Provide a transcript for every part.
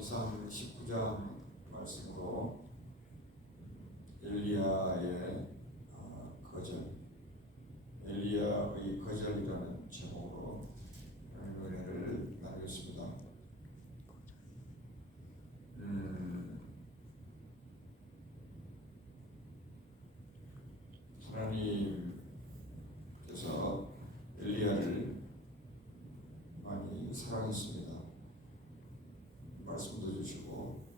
사무엘기상 19장 말씀으로 엘리야의 거절, 엘리야의 거절이라는 제목으로 은혜를 나누겠습니다. 하나님께서 엘리야를 많이 사랑했습니다. 말씀도 주시고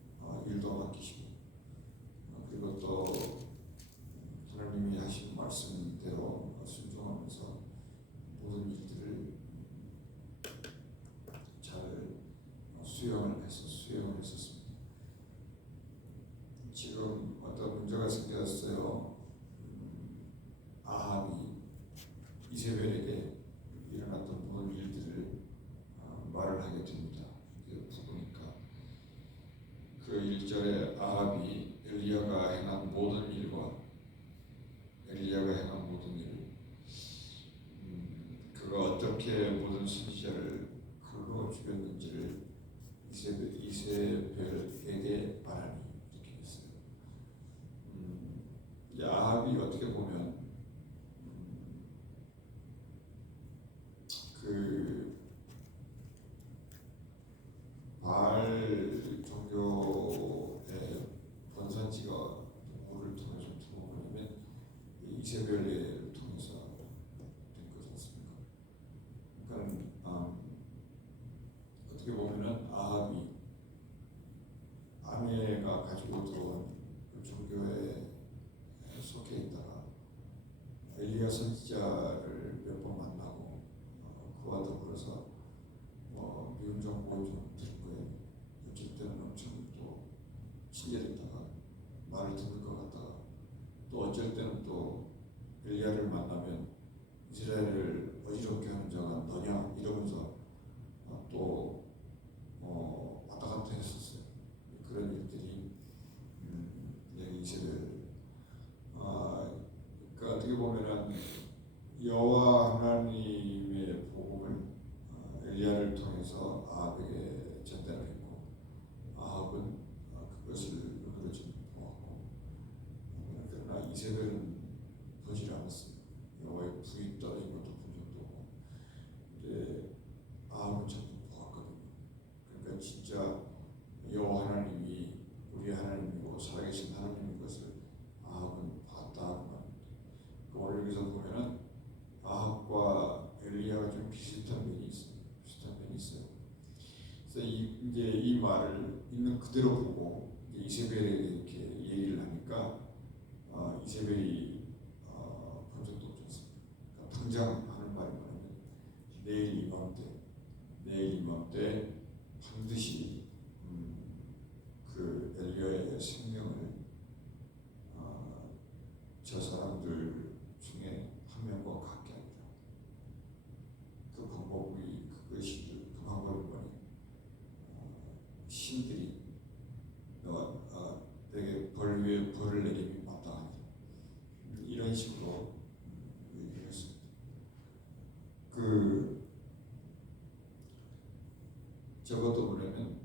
일도 맡기시고, 그리고 또 하나님이 하신 말씀대로 순종하면서 모든 일들을 잘 수용을 했었습니다. 지금 어떤 문제가 생겼어요. 아합이 이세벨에게 일어났던 모든 일들을 말을 하게 됩니다. 부부니까 그 1절에 아합이 엘리야가 행한 모든 일, 그가 어떻게 모든 선지자를 칼로 죽였는지를 이세벨에게 말하니, 이렇게 했어요. 아합이 어떻게 보면 그 바알 종교의 본산지가 누구를 통해서 들어오냐면 이세벨을 통해서 된 거지 않습니까? 그러니까 어떻게 보면은 아합이 아내가 가지고 들어온 그 종교에 속해 있다가 엘리야 선지자를 몇 번 만나고 그와 더불어서 미운 정 고운 정 들은 거예요. 어쩔 때는 엄청 또 친절했다가 말을 듣는 것 같다가, 또 어쩔 때는 또 엘리야를 만나면 이스라엘을 어지럽게 하는 자가 너냐 이러면서 또 왔다 갔다 했었어요. 그런 일들이 이세벨, 그러니까 어떻게 보면은 여호와 하나님의 복음을 엘리야를 통해서 아합에게 전달을 했고, 아합은 그것을 눈으로 보았고, 그러나 이세벨은 보질 않았어요. 여호와의 불이 떨어진 것도 본 적도 없고, 근데 아합은 전부 보았거든요. 그러니까 진짜 여호와 하나님이 우리 하나님이고 살아계신 하나님인 것을 아합은 봤다 하는 말입니다. 오늘 여기서 보면은 아합과 엘리야가 좀 비슷한 면이 있어요. 그래서 이제 이 말을 있는 그대로 보고 이세벨에게 이렇게 얘기를 하니까 이세벨이 본 적도 없지 않습니까? 그러니까 당장 하는 말이 뭐냐면 내일 이맘때 반드시 그 엘리야의 생명을 저 사람들 중에 한 명과 같게 하리라. 그 방법이 뭐니? 신들이 내게 벌 위에 벌을 내림이 마땅하니라. 이런 식으로 얘기를 했습니다. 저것도 뭐냐면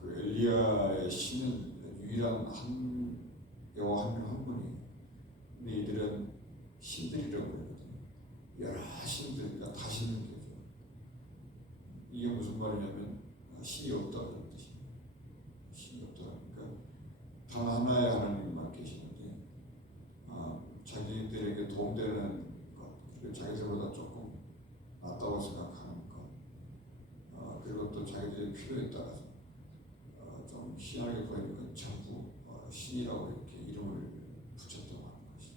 그 엘리야의 신은 유일한 여호와 한 분이에요. 근데 이들은 신들이라고 그러거든요. 여러 신들이니까 다 신은 거죠. 이게 무슨 말이냐면 신이 없다는 뜻이에요. 신이 없다. 그러니까 단 하나의 하나님만 계시는데 자기들에게 도움되는 것, 그리고 자기들보다 조금 낫다고 생각하는 것, 그리고 또 자기들의 필요에 따라서 좀 희한하게 보이는 건 전부 신이라고 이렇게 이름을 붙였다고 하는 것이.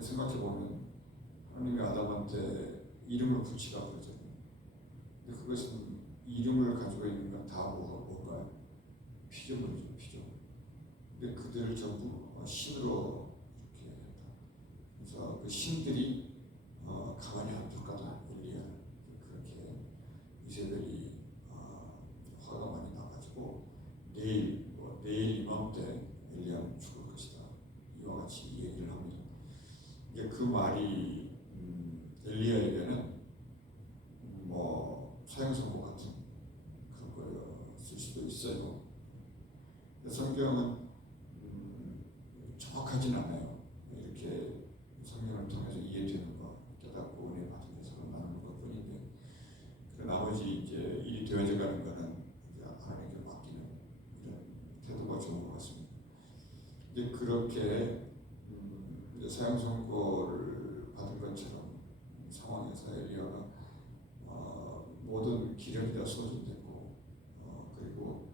생각해 보면 하나님이 아담한테 이름을 붙이라고 그러잖아요. 근데 그것은 이름을 가지고 있는 건 다 뭔가요? 피조물이죠, 피조물. 근데 그들을 전부 신으로 이렇게 했다. 그래서 그 신들이 가만히 안 둘 거다, 엘리야를. 그렇게 이세벨이 화가 많이 나가지고 내일 이맘때 엘리야는 죽을 것이다, 이와 같이 얘기를 합니다. 이제 그 말이 엘리야에게는 사형선고 같은 그런 거예요. 사형 선고를 받은 것처럼 상황에서 엘리야가 모든 기력이 다 소진됐고 그리고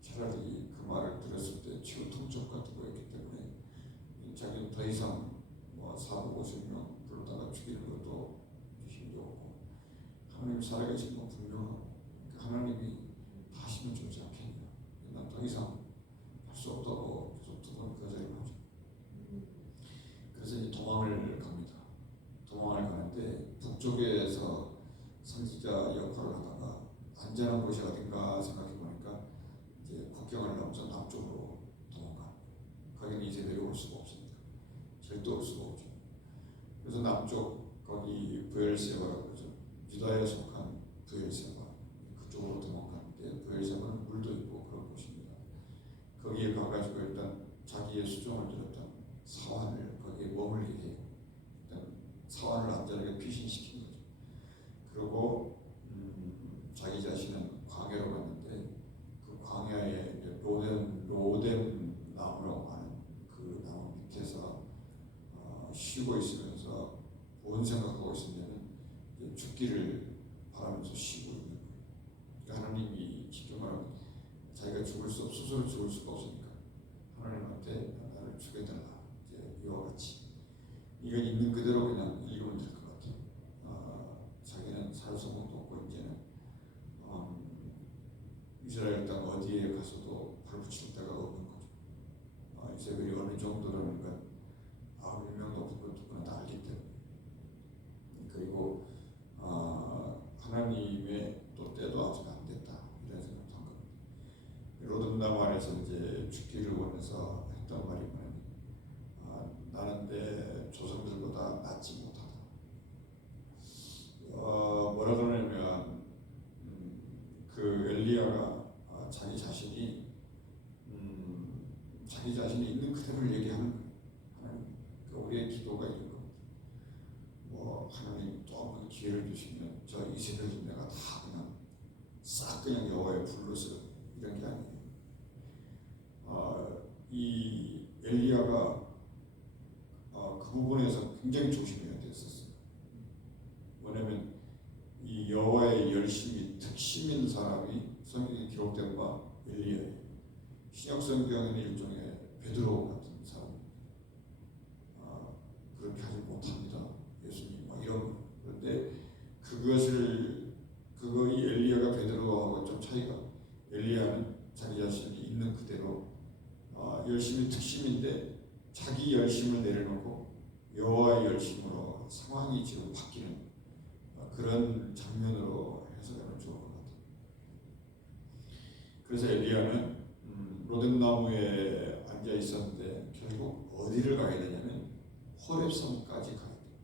차라리 그 말을 들었을 때 치유 통첩 같은 거였기 때문에 자기는 더 이상 450명 불러다가 죽이는 것도 힘들었고 하나님 살아계신 건 분명하고 하나님이 다 하시면 좋지 않겠냐. 난 더 이상 할 수 없다고 계속 두 번 거절하죠. 그래서 이제 도망을 갑니다. 도망을 가는데 북쪽에서 선지자 역할을 하다가 안전한 곳이 어딘가 생각해 보니까 이제 국경을 넘어서 남쪽으로 도망가. 거기는 이제 내려올 수가 없습니다. 절대 올 수가 없죠. 그래서 남쪽 거기 브엘세바라고 그러죠. 유다에 속한 브엘세바 그쪽으로 도망가는데 브엘세바는 물도 있고 그런 곳입니다. 거기에 가가지고 일단 자기의 수종을 들었던 사환을 거기에 머물게 해요. 일단 사환을 안전하게 피신시킨 거죠. 그리고 자기 자신은 광야로 갔는데 그 광야에 로뎀 나무라고 하는 그 나무 밑에서 쉬고 있으면서 뭔 생각하고 있으면 죽기를 바라면서 쉬고 있는 거예요. 그러니까 하나님이 쉽게 말하면 자기가 스스로 죽을 수가 없으니까 하나님한테 나를 죽여달라 이제 이와 같이 이건 있는 그대로 그냥 읽으면 될 것 같아요. 자기는 살 소망도 없고 이제는 이스라엘 땅 어디에 가서도 발붙일 데가 없는 거죠. 이스라엘이 어느 정도라는 건 일명 높은 것도 그건 다 알기 때문에 그리고 하나님의 또 때도 아직 안 됐다 이런 생각도 한 겁니다. 로든담 안에서 이제 죽기를 원해서 했던 말이 뭐냐면 나는 내 조상들보다 낫지 못하다. 뭐라 그러냐면 그 엘리야가 자기 자신이 있는 그대로 얘기하는 거예요. 하나님, 그러니까 우리의 기도가 이런 겁니다. 하나님 또 한 번 기회를 주시면 저 이스라엘 내가 다 그냥 싹 그냥 여호와의 불로서 이런 게 아니에요. 이 엘리야가 그 부분에서 굉장히 조심해야 됐었어요. 뭐냐면 이 여호와의 열심이 특심인 사람이 성경에 기록된 바 엘리야예요. 신약 성경에는 일종의 베드로 같은 사람입니다. 그렇게 하지 못합니다. 예수님 이런 거. 그런데 이 엘리야가 베드로하고 좀 차이가 엘리야는 자기 자신이 있는 그대로 열심이 특심인데 자기 열심을 내려놓고 여호와의 열심으로 상황이 지금 바뀌는 그런 장면으로 해석하면 좋을 것 같아요. 그래서 엘리야는 로뎀나무에 앉아 있었는데 결국 어디를 가야 되냐면 호렙산까지 가야 돼요.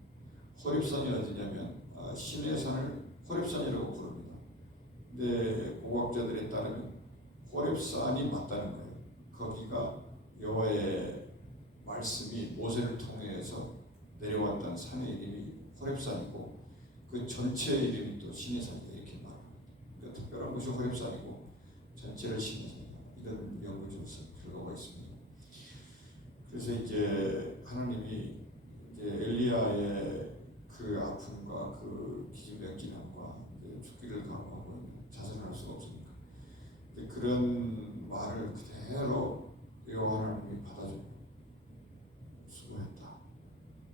호렙산이 어디냐면 신의 산을 호렙산이라고 부릅니다. 근데 고고학자들에 따르면 호렙산이 맞다는 거예요. 거기가 여호와의 말씀이 모세를 통해서 내려왔던 산의 이름이 호렙산이고 그 전체 이름이 또 신의 산이다 이렇게 말합니다. 그러니까 특별한 것이 호렙산이고 전체를 신의 산이다 이런 연구 결과가 있습니다. 그래서 이제 하나님이 이제 엘리야의 그 아픔과 그 기진맥진함과 죽기를 각오하고 자살할 수가 없으니까 그런 말을 그대로 여호와 하나님이 받아주고 수고했다.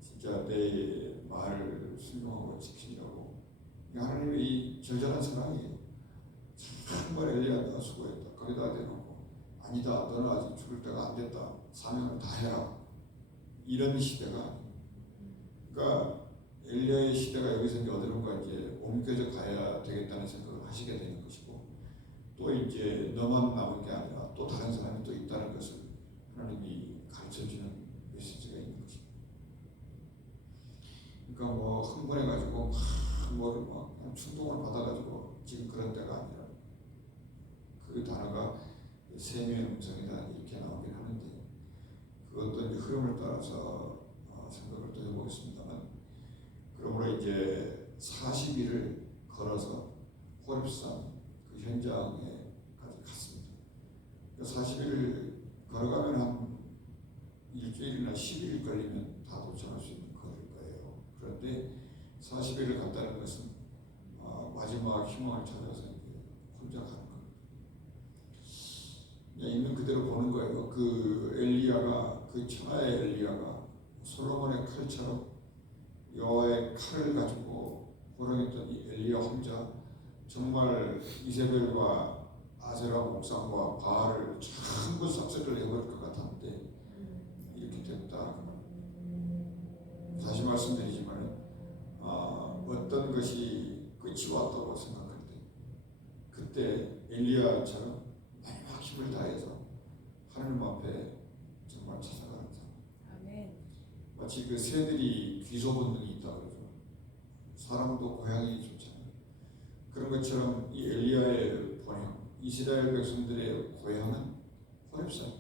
진짜 내 말을 순종하고 지키려고 하나님의 이 절절한 사랑이에요. 정말 엘리야가 수고했다. 거기다 대놓고 아니다. 너는 아직 죽을 때가 안 됐다. 사명을 다 해라. 이런 시대가 아니에요. 그러니까 엘리야의 시대가 여기서 이제 어디론가 이제 옮겨져 가야 되겠다는 생각을 하시게 되는 것이고 또 이제 너만 남은 게 아니라 또 다른 사람이 또 있다는 것을 하나님이 가르쳐주는 메시지가 있는 것입니다. 그러니까 흥분해가지고 그냥 충동을 받아가지고 지금 그런 때가 아니라 그 단어가 세미의 음성이다 이렇게 나오긴 하는데 그것도 이제 흐름을 따라서 생각을 또 해보겠습니다만 그러므로 이제 40일을 걸어서 호렙산 그 현장에까지 갔습니다. 40일 걸어가면 한 일주일이나 10일 걸리면 다 도착할 수 있는 거리일 거예요. 그런데 40일을 갔다는 것은 마지막 희망을 찾아서 이제 혼자 가는 거예요. 그냥 있는 그대로 보는 거예요. 그 엘리야가, 그 천하의 엘리야가 솔로몬의 칼처럼 여호와의 칼을 가지고 호령했던 이 엘리야 혼자 정말 이세벨과 아세라 목상과 바알을 전부 싹쓸이를 해버릴 것 같았는데 이렇게 됐다. 다시 말씀드리지만 어떤 것이 끝이 왔다고 생각할 때 그때 엘리야처럼 마지막 힘을 다해서 하나님 앞에 정말 찾아가는 사람. 아멘. 마치 그 새들이 귀소 본능이 있다 그러죠. 사람도 고양이 좋잖아요. 그런 것처럼 이 엘리야의 본향, 이스라엘 백성들의 고향은 호렙산.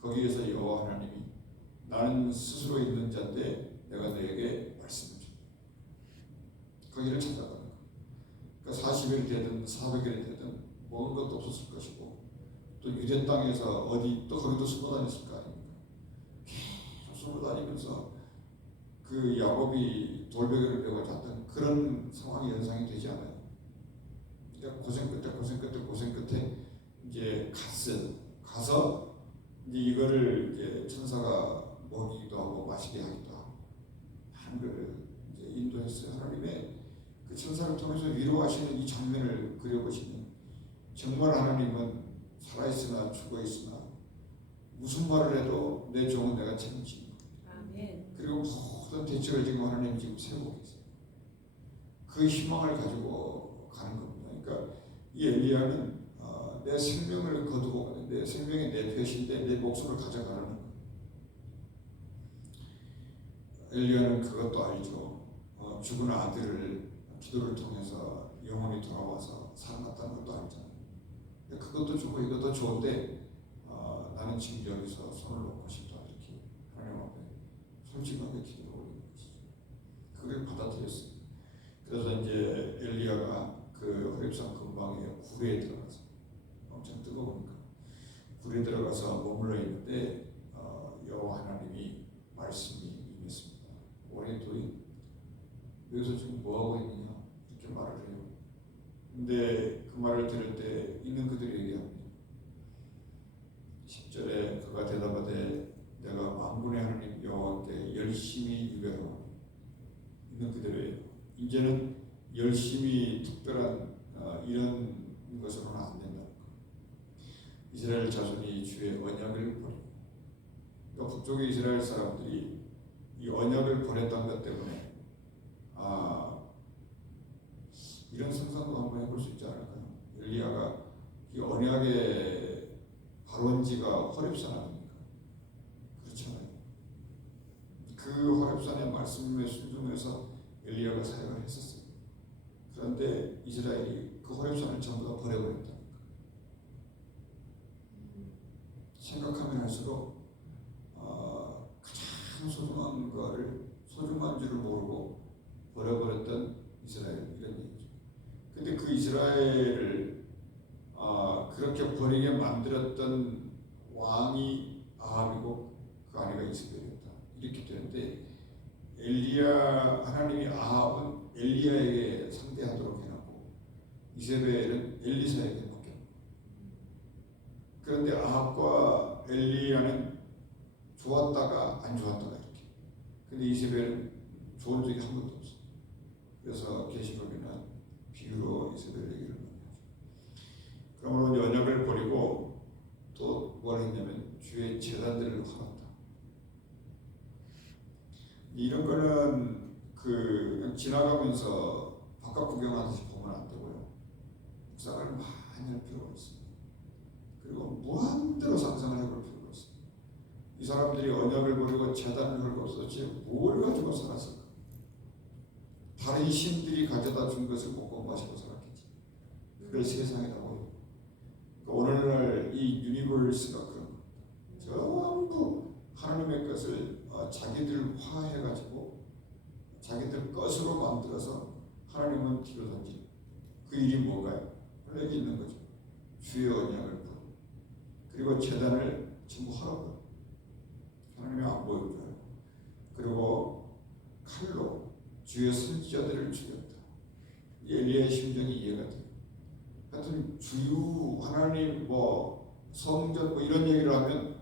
거기에서 여호와 하나님이 나는 스스로 있는 자인데 내가 너에게 말씀을 줘. 거기를 찾아가는 거예요. 그러니까 40일이 되든 400일이 되든 먹은 것도 없었을 것이고 또 유대 땅에서 어디 또 거기도 숨어 다녔을 거 아닙니까? 계속 숨어 다니면서 그 야곱이 돌베개를 베고 잤던 그런 상황이 연상이 되지 않아요. 그러니까 고생 끝에 이제 가서 이제 이거를 이제 천사가 먹이기도 하고 마시게 하기도 하고 하는 걸 이제 인도했어요. 하나님의 그 천사를 통해서 위로하시는 이 장면을 그려보시면 정말 하나님은 살아있으나 죽어있으나 무슨 말을 해도 내 종은 내가 책임지는 거예요. 아멘. 그리고 모든 대책을 지금 하나님이 지금 세우고 계세요. 그 희망을 가지고 가는 겁니다. 그러니까 이 엘리야는 내 생명을 거두고 내 생명이 내 배신데 내 목숨을 가져가라는 거예요. 엘리야는 그것도 알죠. 죽은 아들을 기도를 통해서 영혼이 돌아와서 살아났다는 것도 알잖아요. 그것도 좋고 이것도 좋은데 나는 지금 여기서 손을 놓고 싶다 이렇게 하나님 앞에 솔직하게 기도를 올리는 것이죠. 그걸 받아들였어요. 그래서 이제 엘리야가 그 호렙산 근방에 굴에 들어가서 엄청 뜨거우니까 굴에 들어가서 머물러 있는데 여호와 하나님이 말씀이 임했습니다. 올해 도인 여기서 지금 뭐 하고 있느냐 이렇게 말을 해요. 근데 그 말을 들을 때 있는 그들이 얘기합니다. 10절에 그가 대답하되 내가 만군의 하나님 여호와께 열심히 유배하노니 있는 그대로예요. 이제는 열심히 특별한 이런 것으로는 안 된다는 거예요. 이스라엘 자손이 주의 언약을 버리고 그러니까 북쪽의 이스라엘 사람들이 이 언약을 버렸던 것 때문에 이런 상상도 한번 해볼 수 있지 않을까요? 엘리야가 이 언약의 발원지가 호렙산 아닙니까? 그렇잖아요. 그 호렙산의 말씀에 순종해서 엘리야가 사역을 했었어요. 그런데 이스라엘이 그 호렙산을 전부 다 버려버렸다니까. 생각하면 할수록 가장 소중한 거를 소중한 줄을 모르고 버려버렸던 이스라엘 이런 얘기죠. 근데 그 이스라엘을 그렇게 버리게 만들었던 왕이 아합이고 그 아내가 이세벨이었다. 이렇게 되는데 엘리야 하나님이 아합은 엘리야에게 상대하도록 해놨고 이세벨은 엘리사에게 맡겼고 그런데 아합과 엘리야는 좋았다가 안 좋았다가 이렇게. 근데 이세벨은 좋은 적이 한 번도 없어. 그래서 계시록에는 비유로 이세벨 얘기를 많이 하죠. 그러므로 언약을 버리고 또 뭘 했냐면 주의 제단들을 헐었다. 이런 거는 그냥 지나가면서 바깥 구경하듯이 보면 안 되고요. 묵상을 많이 할 필요가 있습니다. 그리고 무한대로 상상을 해볼 필요가 있습니다. 이 사람들이 언약을 버리고 제단을 헐고 도대체 뭘 가지고 살았을까? 다른 신들이 가져다 준 것을 먹고 마시고 살았겠지. 그걸 세상에다 보이고 오늘날 이 유니버스가 그런 겁니다. 전부 하나님의 것을 자기들화해가지고 자기들 것으로 만들어서 하나님은 뒤로 던지는 그 일이 뭔가요? 원래 여기 있는 거죠. 주의 언약을 버리고 그리고 제단을 전부 헐어버려. 하나님이 안 보일 줄 알고 그리고 칼로 주의 선지자들을 죽였다. 엘리야의 심정이 이해가 돼요. 하여튼 주유 하나님 뭐 성전 뭐 이런 얘기를 하면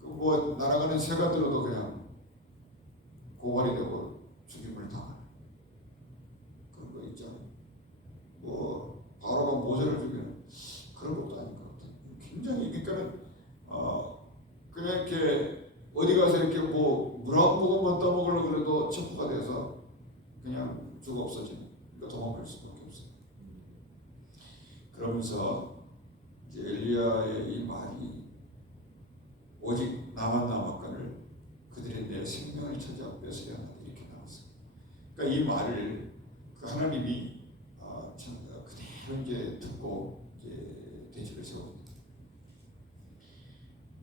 그 뭐 날아가는 새가 들어도 그냥 고발이 되고 죽임을 당하는 그런 거 있잖아요. 뭐 바로가 모세를 죽이는 그런 것도 아닌 것 같아요. 굉장히 그러니까는 그냥 이렇게 어디 가서 이렇게 뭐 물 한 모금만 떠먹으려고 그래도 체포가 돼서 그냥 죽어 없어지는, 그러니까 도망갈 수밖에 없어요. 그러면서 이제 엘리야의 이 말이 오직 나만 남았거늘 그들의 내 생명을 찾아 뺏으려 하다 이렇게 나왔어요. 그러니까 이 말을 그 하나님이 그대로 이제 듣고 이제 대지를 세웁니다.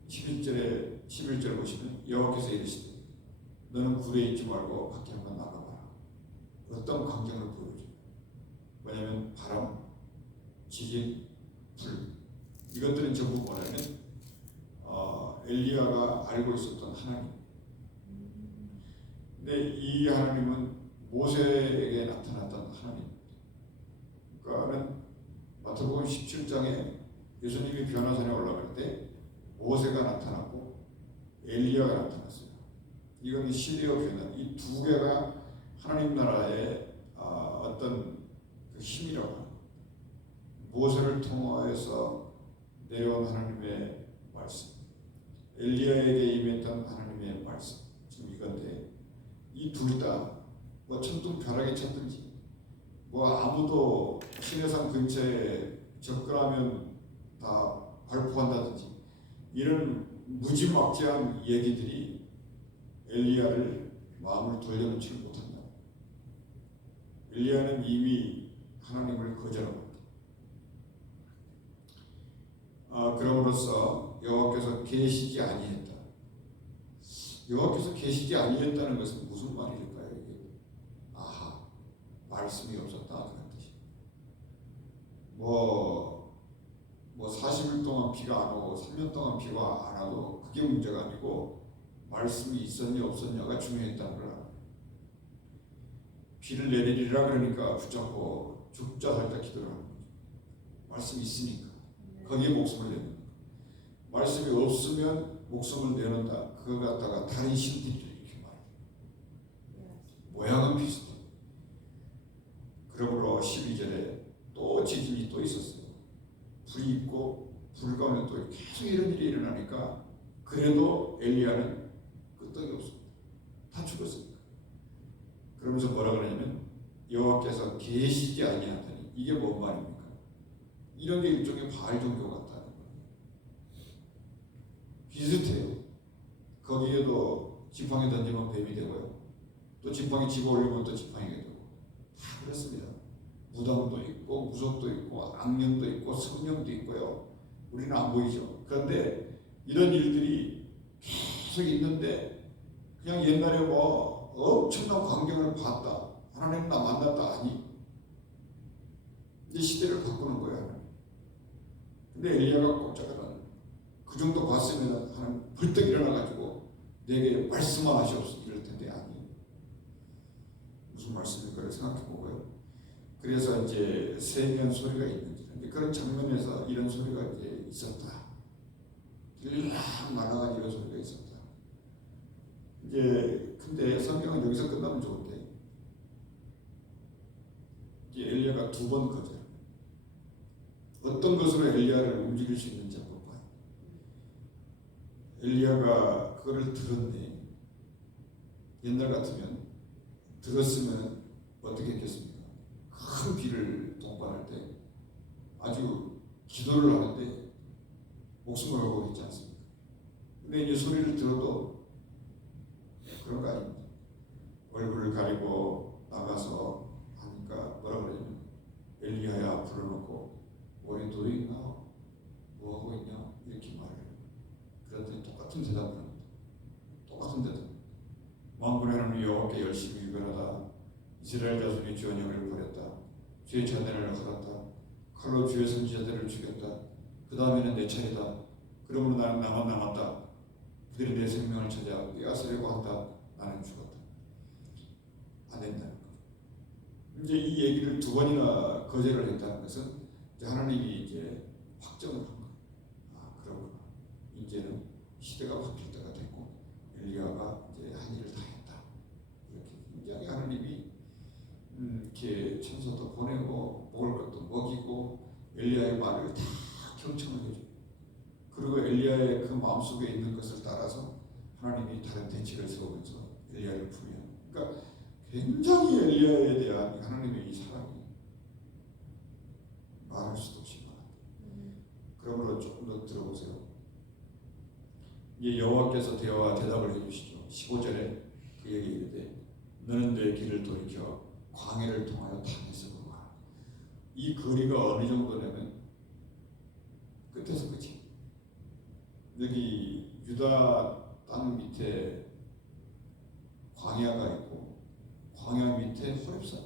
11절 보시면 여호와께서 이르시되 너는 굴에 있지 말고 밖에 한번 나가봐라. 어떤 광경을 보여줘. 뭐냐면 바람, 지진, 불, 이것들은 전부 뭐냐면 엘리야가 알고 있었던 하나님. 근데 이 하나님은 모세에게 나타났던 하나님. 그러니까는 마태복음 17장에 예수님이 변화산에 올라갈 때 모세가 나타났고 엘리야가 나타났어요. 이건 시대의 변화. 이 두 개가 하나님 나라의 어떤 그 힘이라고 합니다. 모세를 통하여서 내려온 하나님의 말씀, 엘리야에게 임했던 하나님의 말씀, 지금 이건데 이 둘 다 뭐 천둥벼락이 쳤든지 뭐 아무도 시내산 근처에 접근하면 다 발포한다든지 이런 무지막지한 얘기들이 엘리야를 마음을 돌려놓지 못한다. 엘리야는 이미 하나님을 거절합니다. 그럼으로써 여호와께서 계시지 아니했다. 여호와께서 계시지 아니했다는 것은 무슨 말일까요? 이게 말씀이 없었다 그런 뜻이. 뭐 40일 동안 비가 안 오고 3년 동안 비가 안 와도 그게 문제가 아니고 말씀이 있었냐 없었냐가 중요했다는 걸 알아요. 비를 내리리라 그러니까 붙잡고 죽자 살자 기도를 하는 거죠. 말씀이 있으니까 거기에 목숨을 내는 거예요. 말씀이 없으면 목숨을 내는다. 그거 갖다가 다른 신들이 이렇게 말해요. 모양은 비슷해. 그러므로 12절에 또 지진이 또 있었어요. 불이 있고 불 가운데 또 계속 이런 일이 일어나니까 그래도 엘리야는 끄떡이 없습니다. 다 죽었습니다. 그러면서 뭐라 그러냐면 여호와께서 계시지 아니하다니 이게 뭔 말입니까? 이런 게 일종의 바알 종교 같다는 거예요. 비슷해요. 거기에도 지팡이 던지면 뱀이 되고요. 또 지팡이 집어 올리면 또 지팡이가 되고 다 그렇습니다. 무당도 있고 무속도 있고 악령도 있고 성령도 있고요. 우리는 안 보이죠. 그런데 이런 일들이 계속 있는데 그냥 옛날에 뭐 엄청난 광경을 봤다. 하나님 나 만났다 아니. 이 시대를 바꾸는 거예요. 근데 엘리야가 꼼짝을 그 정도 봤으면 하나님 벌떡 일어나가지고 내게 말씀하시옵소서 이럴 텐데 아니. 무슨 말씀일까를 생각해 보고요. 그래서 이제 세면 소리가 있는지 그런 장면에서 이런 소리가 이제 있었다. 들락 날아간 이런 소리가 있었다. 이제 근데 성경은 여기서 끝나면 좋은데 이제 엘리야가 두 번 거절. 어떤 것으로 엘리야를 움직일 수 있는지 한번 봐요. 엘리야가 그거를 들었네. 옛날 같으면 들었으면 어떻게 했겠습니까? 큰 비를 동반할 때 아주 기도를 하는데 목숨을 걸고 있지 않습니까? 근데 이제 소리를 들어도 그런 거 아닙니다. 얼굴을 가리고 나가서 하니까 뭐라 그러냐면 엘리야야 불러놓고 우리 너 있나? 뭐 하고 있냐? 이렇게 말을 해요. 그랬더니 똑같은 대답을 합니다. 똑같은 대답. 만군의 하나님 여호와께 열심히 유별하다. 이스라엘 자손이 주 언약을 버렸다. 주의 전례를 헐었다. 칼로 주의 선지자들을 죽였다. 그 다음에는 내 차례다. 그러므로 나는 나만 남았다. 그들이 내 생명을 찾아 빼앗으려고 한다. 나는 죽었다. 안 된다는 거죠. 이제 이 얘기를 두 번이나 거절을 했다는 것은 이제 하나님이 이제 확정을 한 거예요. 아, 그렇구나. 이제는 시대가 바뀔 때가 됐고 엘리야가 이제 한 일을 다 했다. 이렇게 굉장히 하나님이 이렇게 천사도 보내고 먹을 것도 먹이고 엘리야의 말을 다 경청을 해줘요. 그리고 엘리야의 그 마음속에 있는 것을 따라서 하나님이 다른 대책을 세우면서 엘리야를 풀어요. 그러니까 굉장히 엘리야에 대한 하나님의 이 사랑이 말할 수도 없이 많아요. 그러므로 조금 더 들어보세요. 이 여호와께서 대답을 해주시죠. 15절에 그 얘기인데 너는 내 길을 돌이켜 광야를 통하여 다메섹으로 가. 이 거리가 어느 정도냐면 끝에서 끝이. 여기 유다 땅 밑에 광야가 있고 광야 밑에 호렙산.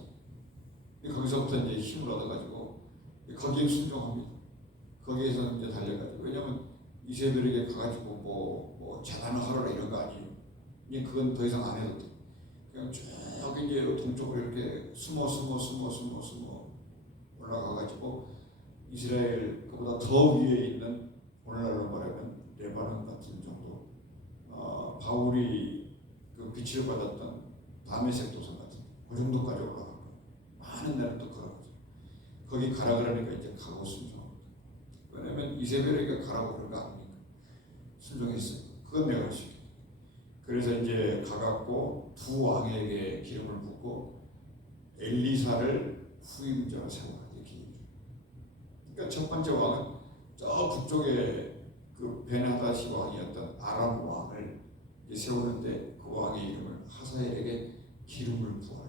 거기서부터 이제 힘을 얻어가지고 거기에 순종합니다. 거기에서 이제 달려가지고 왜냐하면 이세벨에게 가가지고 뭐 재단을 하라 이런 거 아니에요. 이제 그건 더 이상 안 해도 돼. 그냥 쭉 이제 동쪽으로 이렇게 숨어 올라가가지고 이스라엘 그보다 더 위에 있는 오늘날로 말하면 레바논 같은 정도 바울이 그 빛을 받았던 다메섹 도성 같은 그 정도까지 올라간 거예요. 많은 날을 또 걸어가죠. 거기 가라 그러니까 이제 가고 순종합니다. 왜냐면 이세벨에게 가라고 그런 거 아닙니까? 순종했어요. 그건 내가 할 수 있겠다. 그래서 이제 가갖고 두 왕에게 기름을 붓고 엘리사를 후임자로 세워라 이렇게 얘기해요. 그러니까 첫 번째 왕은 저 북쪽에 그 베나다시 왕이었던 아람 왕을 세우는데 그 왕의 이름을 하사엘에게 기름을 부어라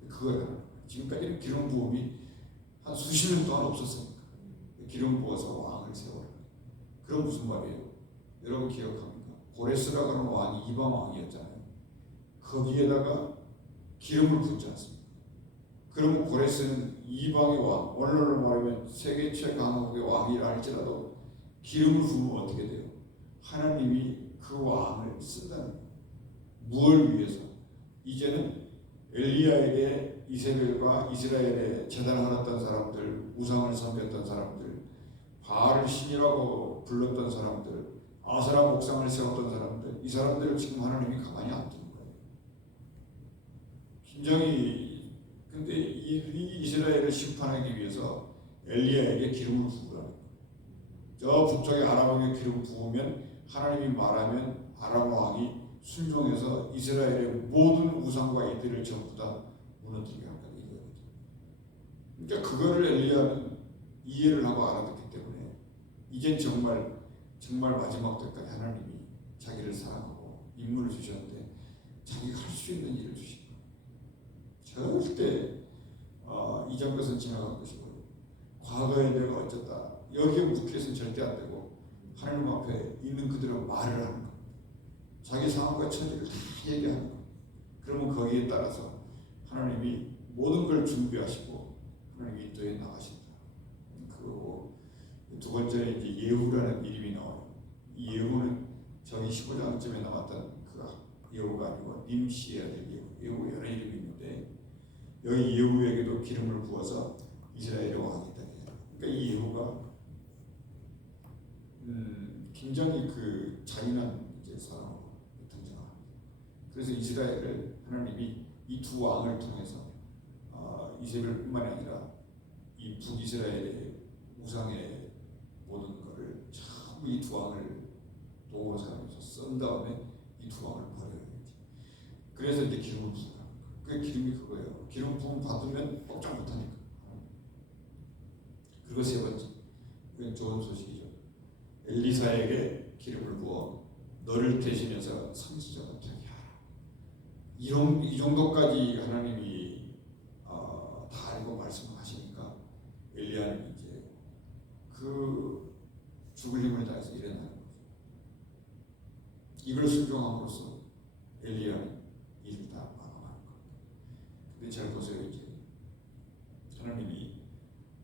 이렇게 말해요. 그거야. 지금까지는 기름 부음이 한 수십 년 동안 없었으니까 기름 부어서 왕을 세워라. 그럼 무슨 말이에요? 여러분 기억합니까? 고레스라고 하는 왕이 이방 왕이었잖아요. 거기에다가 기름을 붓지 않습니까? 그러면 고레스는 이방의 왕, 오늘날로 말하면 세계 최강국의 왕이라 할지라도 기름을 부으면 어떻게 돼요? 하나님이 그 왕을 쓴다는 거예요. 무엇을 위해서? 이제는 엘리야에게 이세벨과 이스라엘에 제단을 하였던 사람들, 우상을 섬겼던 사람들, 바알을 신이라고 불렀던 사람들, 아세라 목상을 세웠던 사람들, 이 사람들을 지금 하나님이 가만히 안 두는 거예요. 굉장히 근데 이 이스라엘을 심판하기 위해서 엘리야에게 기름을 부으라는 거예요. 저 북쪽에 아람 왕에 기름 부으면 하나님이 말하면 아람 왕이 순종해서 이스라엘의 모든 우상과 이들을 전부 다 무너뜨리게 한다 이거거든요. 그러니까 그거를 엘리야는 이해를 하고 알아듣기 때문에 이젠 정말 마지막 때까지 하나님이 자기를 사랑하고 임무를 주셨는데 자기가 할 수 있는 일을 주신 거예요. 절대 이전 것은 지나간 것이고 과거에 내가 어쩌다 여기에 묶여서는 절대 안 되고 하나님 앞에 있는 그대로 말을 하는 거예요. 자기 상황과 처지를 다 얘기하는 거예요. 그러면 거기에 따라서 하나님이 모든 걸 준비하시고 하나님이 인도해 나가신다. 그리고 두 번째는 이제 예후라는 이름이 나와요. 이 예후는 저희 15장쯤에 나왔던 그 예후가 아니고 님시의 아들 예후 여러 이름이 있는데 여기 예후에게도 기름을 부어서 이스라엘의 왕이 되게. 그러니까 이 예후가 굉장히 그 잔인한 이제 사람으로 등장합니다. 그래서 이스라엘을 하나님이 이 두 왕을 통해서 이세벨뿐만 아니라 이 북이스라엘의 우상의 모든 것을 전부 이 두 왕을 도구 사람에서 쓴 다음에 이 두 왕을 버려야 되지. 그래서 이제 기름을 부으라는 거예요. 그 기름이 그거예요. 기름 부음 받으면 꼼짝 못하니까. 그리고 세 번째, 그건 좋은 소식이죠. 엘리사에게 기름을 부어 너를 대신해서 선지자가 되게 하라. 이 정도까지 하나님이 다 알고 말씀하시니까 엘리야는 이제 그 죽을 힘을 다해서 일어나는 거죠. 이걸 순종함으로써 엘리야는 일을 다 마감하는 겁니다. 근데 잘 보세요. 이제 하나님이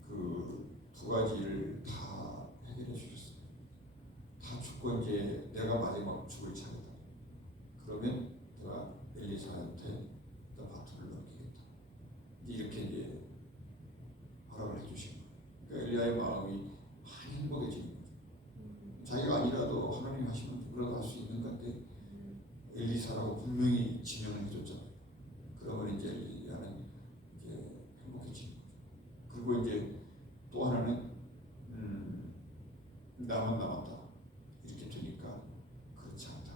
그 두 가지 일을 다 해결해 주셨어요. 다 죽고 이제 내가 마지막 죽을 차례다. 그러면 이렇게 이제 허락을 해주신 거예요. 그러니까 엘리야의 마음이 많이 행복해지는 거죠. 자기가 아니라도 하나님 하시면 누구라도 할 수 있는 건데 엘리사라고 분명히 지명을 해줬잖아요. 그러면 이제 엘리야는 이제 행복해지는 거죠. 그리고 이제 또 하나는 나만 남았다 이렇게 되니까 그렇지 않다.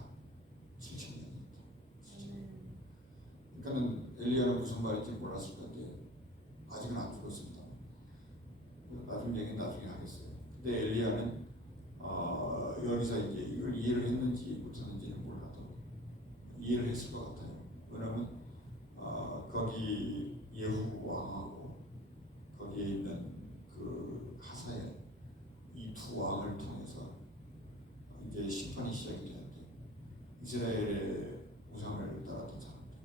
7,000년이 있다. 그러니까는 엘리야는 무슨 말인지 몰랐을 건데 아직은 안 죽었습니다. 나중 얘기 나중에 하겠어요. 근데 엘리야는 여기서 이제 이걸 이해를 했는지 못했는지는 몰라도 이해를 했을 것 같아요. 왜냐하면 거기 예후 왕하고 거기에 있는 그 하사엘 이 두 왕을 통해서 이제 심판이 시작이 되는데 이스라엘의 우상을 따랐던 사람들,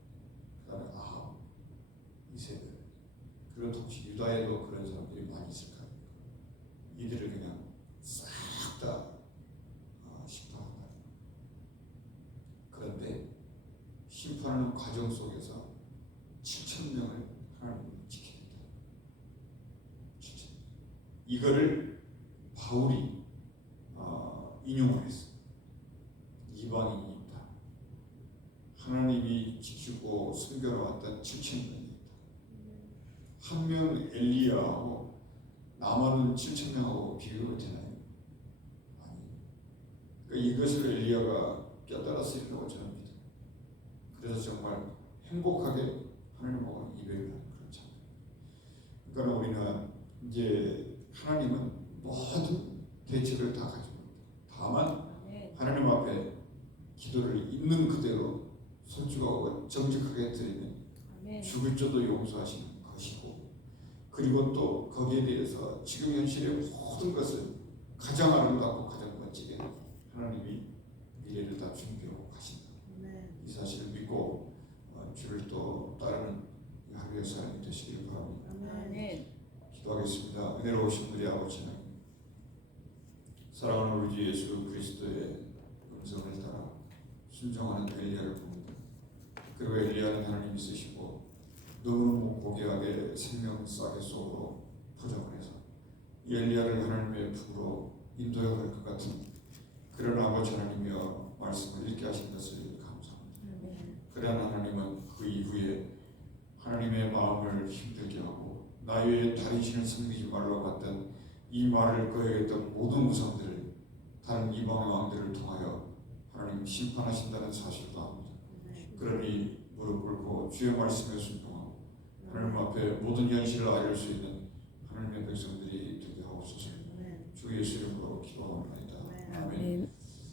그다음에 아합, 이세벨, 그리고 동시 유다에도 그런 사람들이 많이 있을 거예요. 이들을 그냥 싹 다 심판한다. 그런데 심판하는 과정 속에서 7,000명을 하나님이 지킵니다. 7,000명. 이거를 바울이 인용을 했어요. 이방인이 있다. 하나님이 지키고 숨겨놓았던 7,000명이 있다. 한 명 엘리야하고 남아는 7,000명하고 비교가 되나요? 아니. 그러니까 이것을 엘리야가 깨달았으리라고 저는 믿어요. 그래서 정말 행복하게 하나님하고 이별을 하는 그런 참. 그러니까 우리는 이제 하나님은 모든 대책을 다 가지고 있다. 다만 하나님 앞에 기도를 있는 그대로 솔직하고 정직하게 드리면 죽을 자도 용서하시는 것이고, 그리고 또 거기에 대해서 지금 현실의 모든 것을 가장 아름답고 가장 멋지게 하나님이 미래를 다 준비하고 가신다. 이 사실을 믿고 주를 또 따르는 하루의 삶이 되시길 바랍니다. 기도하겠습니다. 은혜로우신 우리 아버지 하나님, 사랑하는 우리 주 예수 그리스도의 음성을 따라 순종하는 엘리야를 봅니다. 그리고 엘리야는 하나님이 쓰시고 너무너무 고귀하게 생명 싸게 속으로 포장을 해서 이 엘리야를 하나님의 품으로 인도해 갈 것 같은 그런 아버지 하나님이여 말씀을 읽게 하신 것을 감사합니다. 그러나 하나님은 그 이후에 하나님의 마음을 힘들게 하고 나 외에 다른 신을 섬기지 말라고 했던 이 말을 거역했던 모든 우상들을 다른 이방의 왕들을 통하여 하나님 심판하신다는 사실도 압니다. 그러니 무릎 꿇고 주의 말씀에 순종하고 하나님 앞에 모든 현실을 알릴 수 있는 하나님의 백성들이 되게 하옵소서. 주 예수 이름으로 기도합니다. 아멘.